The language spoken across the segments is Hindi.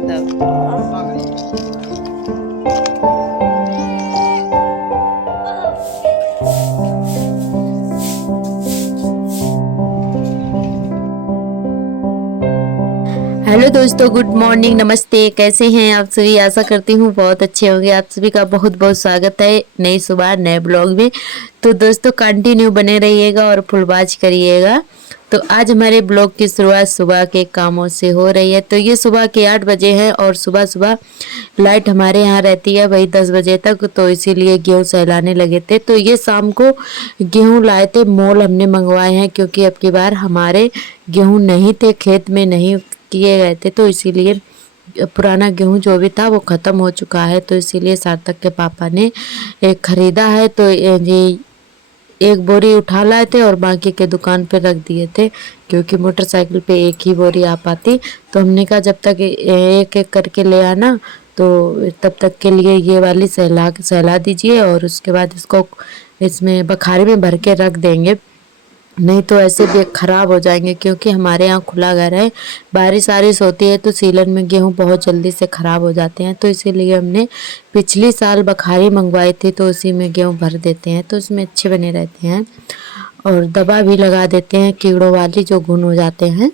सब। हेलो दोस्तों, गुड मॉर्निंग, नमस्ते। कैसे हैं आप सभी? आशा करती हूँ बहुत अच्छे होंगे। आप सभी का बहुत बहुत स्वागत है नई सुबह नए ब्लॉग में। तो दोस्तों कंटिन्यू बने रहिएगा और फुलबाज करिएगा। तो आज हमारे ब्लॉग की शुरुआत सुबह के कामों से हो रही है। तो ये सुबह के 8 बजे हैं और सुबह सुबह लाइट हमारे यहाँ रहती है वही 10 बजे तक, तो इसीलिए गेहूँ सहलाने लगे थे। तो ये शाम को गेहूँ लाए थे, मोल हमने मंगवाए हैं क्योंकि अब की बार हमारे गेहूँ नहीं थे, खेत में नहीं किए गए थे, तो इसीलिए पुराना गेहूं जो भी था वो ख़त्म हो चुका है। तो इसीलिए सार्थक के पापा ने एक ख़रीदा है। तो ये एक बोरी उठा लाए थे और बाकी के दुकान पे रख दिए थे क्योंकि मोटरसाइकिल पे एक ही बोरी आ पाती। तो हमने कहा जब तक एक एक करके ले आना, तो तब तक के लिए ये वाली सहला दीजिए और उसके बाद इसको इसमें बखारी में भर के रख देंगे, नहीं तो ऐसे भी खराब हो जाएंगे क्योंकि हमारे यहाँ खुला घर है। बारिश वारिश होती है तो सीलन में गेहूँ बहुत जल्दी से ख़राब हो जाते हैं। तो इसीलिए हमने पिछली साल बखारी मंगवाई थी, तो उसी में गेहूँ भर देते हैं तो उसमें अच्छे बने रहते हैं। और दवा भी लगा देते हैं कीड़ों वाली जो घुन हो जाते हैं।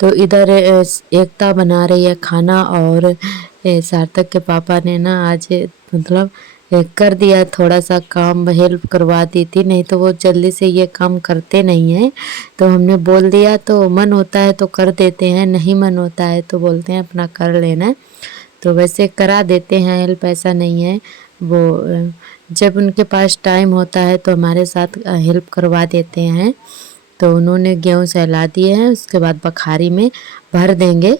तो इधर एकता बना रही है खाना और सार्थक के पापा ने ना आज मतलब कर दिया, थोड़ा सा काम हेल्प करवा दी थी, नहीं तो वो जल्दी से ये काम करते नहीं हैं। तो हमने बोल दिया तो मन होता है तो कर देते हैं, नहीं मन होता है तो बोलते हैं अपना कर लेना। तो वैसे करा देते हैं हेल्प, ऐसा नहीं है। वो जब उनके पास टाइम होता है तो हमारे साथ हेल्प करवा देते हैं। तो उन्होंने गेहूँ सहला दिए हैं, उसके बाद बखारी में भर देंगे।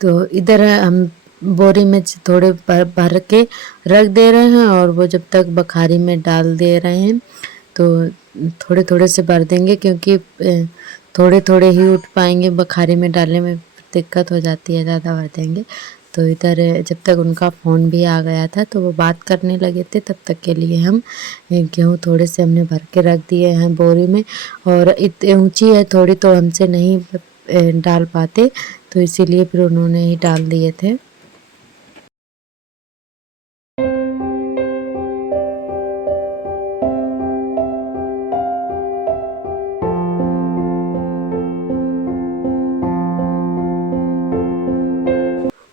तो इधर हम बोरी में थोड़े भर के रख दे रहे हैं और वो जब तक बखारी में डाल दे रहे हैं। तो थोड़े थोड़े से भर देंगे क्योंकि थोड़े थोड़े ही उठ पाएंगे, बखारी में डालने में दिक्कत हो जाती है, ज़्यादा भर देंगे। तो इधर जब तक उनका फ़ोन भी आ गया था तो वो बात करने लगे थे, तब तक के लिए हम गेहूँ थोड़े से हमने भर के रख दिए हैं बोरी में। और इतनी ऊंची है थोड़ी तो हमसे नहीं डाल पाते, तो इसीलिए फिर उन्होंने ही डाल दिए थे।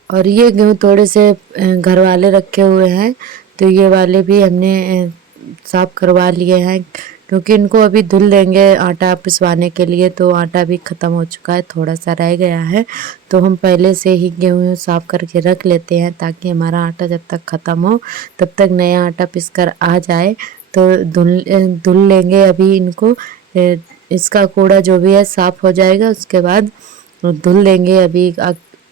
और ये गेहूँ थोड़े से घर वाले रखे हुए हैं, तो ये वाले भी हमने साफ करवा लिए हैं क्योंकि इनको अभी धुल लेंगे आटा पिसवाने के लिए। तो आटा भी ख़त्म हो चुका है, थोड़ा सा रह गया है, तो हम पहले से ही गेहूँ साफ करके रख लेते हैं ताकि हमारा आटा जब तक ख़त्म हो तब तक नया आटा पिस कर आ जाए। तो धुल लेंगे अभी इनको, इसका कूड़ा जो भी है साफ़ हो जाएगा, उसके बाद धुल लेंगे। अभी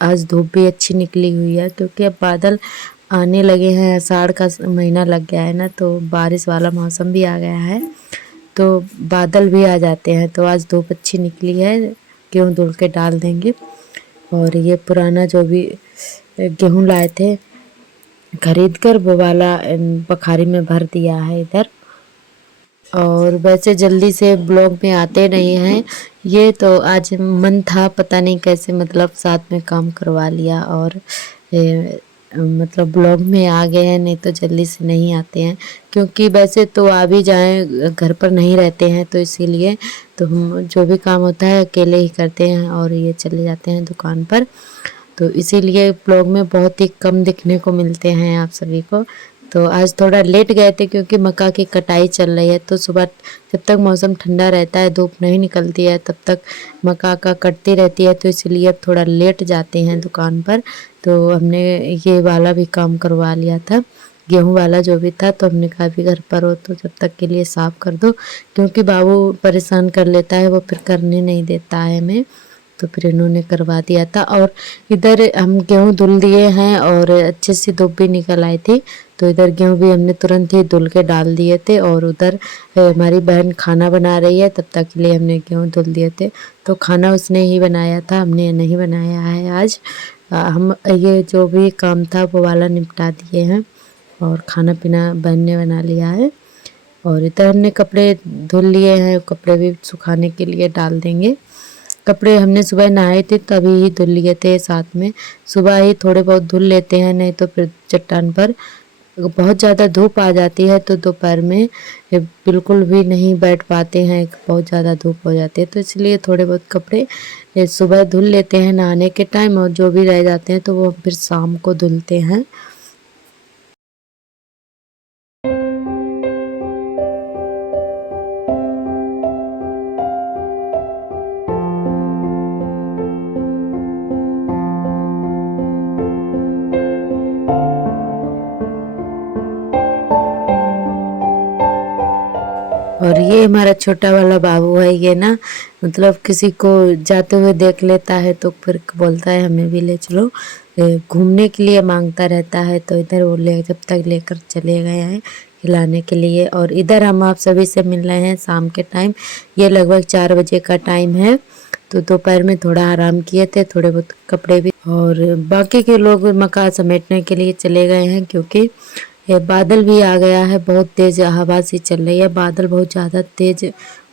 आज धूप भी अच्छी निकली हुई है क्योंकि अब बादल आने लगे हैं, आषाढ़ का महीना लग गया है ना, तो बारिश वाला मौसम भी आ गया है, तो बादल भी आ जाते हैं। तो आज धूप अच्छी निकली है, गेहूँ धुल के डाल देंगे। और ये पुराना जो भी गेहूँ लाए थे खरीद कर, वो वाला बखारी में भर दिया है इधर। और वैसे जल्दी से ब्लॉग में आते नहीं हैं ये, तो आज मन था पता नहीं कैसे, मतलब साथ में काम करवा लिया और मतलब ब्लॉग में आ गए हैं, नहीं तो जल्दी से नहीं आते हैं क्योंकि वैसे तो आ भी जाएं घर पर नहीं रहते हैं, तो इसीलिए तो हम जो भी काम होता है अकेले ही करते हैं और ये चले जाते हैं दुकान पर। तो इसीलिए ब्लॉग में बहुत ही कम दिखने को मिलते हैं आप सभी को। तो आज थोड़ा लेट गए थे क्योंकि मक्का की कटाई चल रही है, तो सुबह जब तक मौसम ठंडा रहता है, धूप नहीं निकलती है, तब तक मक्का का कटती रहती है, तो इसलिए अब थोड़ा लेट जाते हैं दुकान पर। तो हमने ये वाला भी काम करवा लिया था, गेहूं वाला जो भी था, तो हमने कहा भी घर पर हो तो जब तक के लिए साफ़ कर दो क्योंकि बाबू परेशान कर लेता है, वो फिर करने नहीं देता है हमें। तो फिर इन्होंने करवा दिया था। और इधर हम गेहूँ धुल दिए हैं और अच्छे से धूप भी निकल आई थी, तो इधर गेहूँ भी हमने तुरंत ही धुल के डाल दिए थे। और उधर हमारी बहन खाना बना रही है, तब तक के लिए हमने गेहूँ धुल दिए थे। तो खाना उसने ही बनाया था, हमने नहीं बनाया है आज। हम ये जो भी काम था वो वाला निपटा दिए हैं और खाना पीना बनने बना लिया है। और इधर हमने कपड़े धुल लिए हैं, कपड़े भी सुखाने के लिए डाल देंगे। कपड़े हमने सुबह नहाए थे तभी ही धुल लिए थे साथ में, सुबह ही थोड़े बहुत धुल लेते हैं, नहीं तो फिर चट्टान पर बहुत ज़्यादा धूप आ जाती है तो दोपहर में बिल्कुल भी नहीं बैठ पाते हैं, बहुत ज़्यादा धूप हो जाती है, तो इसलिए थोड़े बहुत कपड़े सुबह धुल लेते हैं नहाने के टाइम, और जो भी रह जाते हैं तो वो फिर शाम को धुलते हैं। और ये हमारा छोटा वाला बाबू है, ये ना मतलब किसी को जाते हुए देख लेता है तो फिर बोलता है हमें भी ले चलो, घूमने के लिए मांगता रहता है, तो इधर वो ले जब तक लेकर चले गए हैं खिलाने के लिए। और इधर हम आप सभी से मिल रहे हैं शाम के टाइम, ये लगभग 4 बजे का टाइम है। तो दोपहर में थोड़ा आराम किए थे, थोड़े बहुत कपड़े भी, और बाकी के लोग मकान समेटने के लिए चले गए हैं क्योंकि ये बादल भी आ गया है, बहुत तेज हवा सी चल रही है, बादल बहुत ज़्यादा तेज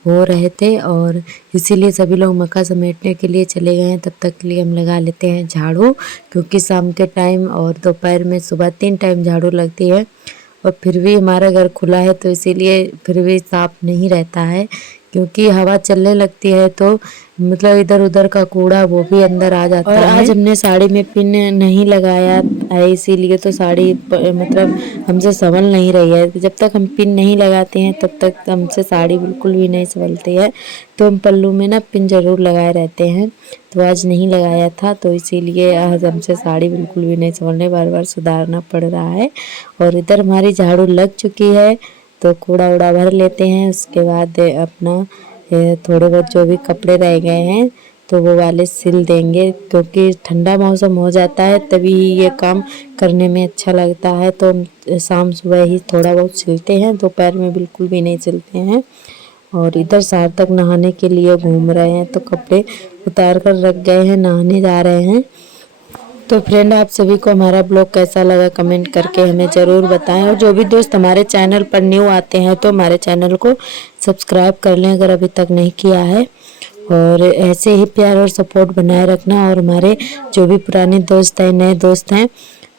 हो रहे थे और इसीलिए सभी लोग मक्का समेटने के लिए चले गए हैं। तब तक के लिए हम लगा लेते हैं झाड़ू, क्योंकि शाम के टाइम और दोपहर में सुबह 3 टाइम झाड़ू लगती है, और फिर भी हमारा घर खुला है तो इसीलिए फिर भी साफ नहीं रहता है, क्योंकि हवा चलने लगती है तो मतलब इधर उधर का कूड़ा वो भी अंदर आ जाता है। और आज हमने साड़ी में पिन नहीं लगाया है, इसीलिए तो साड़ी मतलब हमसे संभल नहीं रही है। जब तक हम पिन नहीं लगाते हैं तब तक हमसे साड़ी बिल्कुल भी नहीं संभलती है, तो हम पल्लू में ना पिन ज़रूर लगाए रहते हैं, तो आज नहीं लगाया था तो इसीलिए आज हमसे साड़ी बिल्कुल भी नहीं संभलने, बार बार सुधारना पड़ रहा है। और इधर हमारी झाड़ू लग चुकी है तो कूड़ा उड़ा भर लेते हैं, उसके बाद अपना थोड़े बहुत जो भी कपड़े रह गए हैं तो वो वाले सिल देंगे, क्योंकि ठंडा मौसम हो जाता है तभी ये काम करने में अच्छा लगता है। तो हम शाम सुबह ही थोड़ा बहुत सिलते हैं, दोपहर में बिल्कुल भी नहीं सिलते हैं। और इधर सार्थक नहाने के लिए घूम रहे हैं तो कपड़े उतार कर रख गए हैं, नहाने जा रहे हैं। तो फ्रेंड, आप सभी को हमारा ब्लॉग कैसा लगा कमेंट करके हमें ज़रूर बताएं, और जो भी दोस्त हमारे चैनल पर न्यू आते हैं तो हमारे चैनल को सब्सक्राइब कर लें अगर अभी तक नहीं किया है, और ऐसे ही प्यार और सपोर्ट बनाए रखना। और हमारे जो भी पुराने दोस्त हैं, नए दोस्त हैं,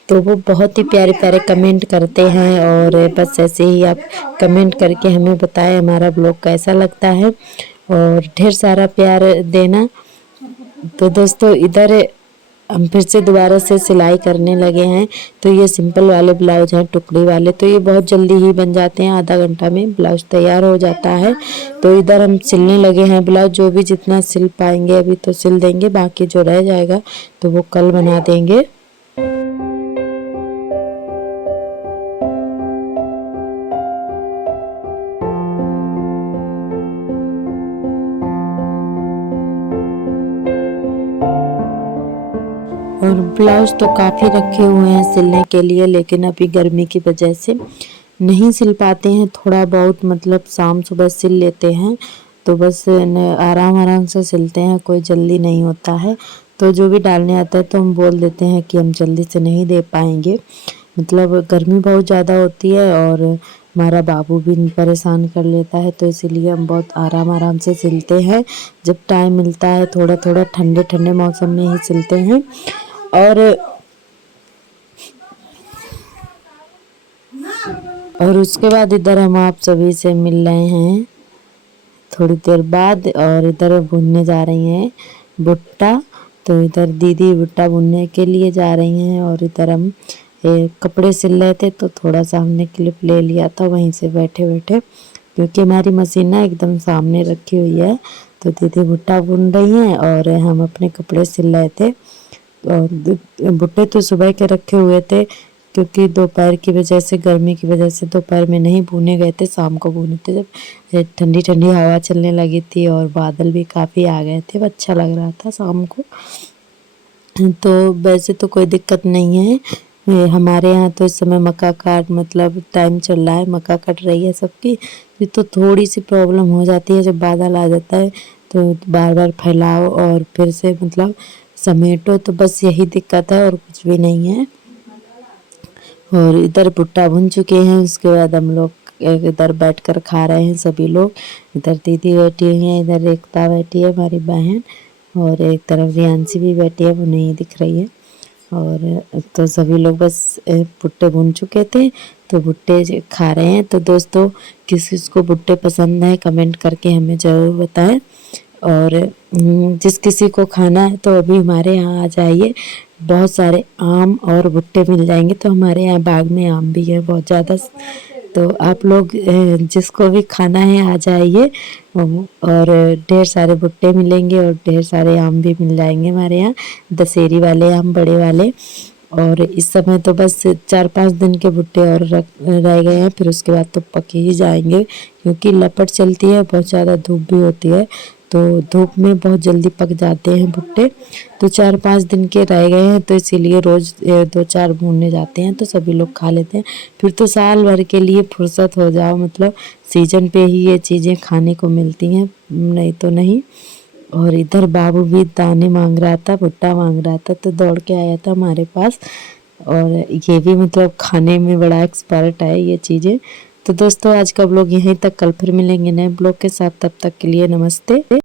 तो वो बहुत ही प्यारे प्यारे कमेंट करते हैं, और बस ऐसे ही आप कमेंट करके हमें बताएं हमारा ब्लॉग कैसा लगता है, और ढेर सारा प्यार देना। तो दोस्तों, इधर हम फिर से दोबारा से सिलाई करने लगे हैं। तो ये सिंपल वाले ब्लाउज हैं, टुकड़ी वाले, तो ये बहुत जल्दी ही बन जाते हैं, आधा घंटा में ब्लाउज तैयार हो जाता है। तो इधर हम सिलने लगे हैं ब्लाउज, जो भी जितना सिल पाएंगे अभी तो सिल देंगे, बाकी जो रह जाएगा तो वो कल बना देंगे। और ब्लाउज तो काफ़ी रखे हुए हैं सिलने के लिए, लेकिन अभी गर्मी की वजह से नहीं सिल पाते हैं, थोड़ा बहुत मतलब शाम सुबह सिल लेते हैं, तो बस आराम आराम से सिलते हैं, कोई जल्दी नहीं होता है। तो जो भी डालने आता है तो हम बोल देते हैं कि हम जल्दी से नहीं दे पाएंगे, मतलब गर्मी बहुत ज़्यादा होती है और हमारा बाबू भी परेशान कर लेता है, तो इसीलिए हम बहुत आराम आराम से सिलते हैं। जब टाइम मिलता है थोड़ा थोड़ा ठंडे ठंडे मौसम में ही सिलते हैं। और उसके बाद इधर हम आप सभी से मिल रहे हैं थोड़ी देर बाद, और इधर भुनने जा रही हैं भुट्टा। तो इधर दीदी भुट्टा भुनने के लिए जा रही हैं, और इधर हम कपड़े सिल रहे थे तो थोड़ा सा हमने क्लिप ले लिया था वहीं से बैठे बैठे, क्योंकि हमारी मशीन ना एकदम सामने रखी हुई है। तो दीदी भुट्टा बुन रही हैं और हम अपने कपड़े सिल रहे थे। और भुट्टे तो सुबह के रखे हुए थे, क्योंकि दोपहर की वजह से, गर्मी की वजह से दोपहर में नहीं भुने गए थे, शाम को भुने थे जब ठंडी ठंडी हवा चलने लगी थी और बादल भी काफ़ी आ गए थे, अच्छा लग रहा था शाम को। तो वैसे तो कोई दिक्कत नहीं है, हमारे यहाँ तो इस समय मक्का काट मतलब टाइम चल रहा है, मक्का कट रही है सबकी। तो थोड़ी सी प्रॉब्लम हो जाती है जब बादल आ जाता है, तो बार बार फैलाओ और फिर से मतलब समेटो, तो बस यही दिक्कत है और कुछ भी नहीं है। और इधर भुट्टा भुन चुके हैं, उसके बाद हम लोग इधर बैठकर खा रहे हैं सभी लोग। इधर दीदी बैठी हुई है, इधर एकता बैठी है हमारी बहन, और एक तरफ रियांशी भी बैठी है, वो नहीं दिख रही है। और तो सभी लोग बस भुट्टे भुन चुके थे तो भुट्टे खा रहे हैं। तो दोस्तों, किस किस को भुट्टे पसंद है कमेंट करके हमें ज़रूर बताएं। और जिस किसी को खाना है तो अभी हमारे यहाँ आ जाइए, बहुत सारे आम और भुट्टे मिल जाएंगे। तो हमारे यहाँ बाग में आम भी है बहुत ज़्यादा, तो आप लोग जिसको भी खाना है आ जाइए। और ढेर सारे भुट्टे मिलेंगे और ढेर सारे आम भी मिल जाएंगे हमारे यहाँ, दशहरी वाले आम, बड़े वाले। और इस समय तो बस 4-5 दिन के भुट्टे और रह गए हैं, फिर उसके बाद तो पक ही जाएंगे, क्योंकि लपट चलती है, बहुत ज़्यादा धूप भी होती है, तो धूप में बहुत जल्दी पक जाते हैं भुट्टे। तो 4-5 दिन के रह गए हैं, तो इसीलिए रोज़ 2-4 भूनने जाते हैं तो सभी लोग खा लेते हैं। फिर तो साल भर के लिए फुर्सत हो जाओ, मतलब सीजन पे ही ये चीज़ें खाने को मिलती हैं, नहीं तो नहीं। और इधर बाबू भी दाने मांग रहा था, भुट्टा मांग रहा था, तो दौड़ के आया था हमारे पास। और ये भी मतलब खाने में बड़ा एक्सपर्ट है ये चीज़ें। तो दोस्तों, आज का ब्लॉग यहीं तक, कल फिर मिलेंगे नए ब्लॉग के साथ, तब तक के लिए नमस्ते।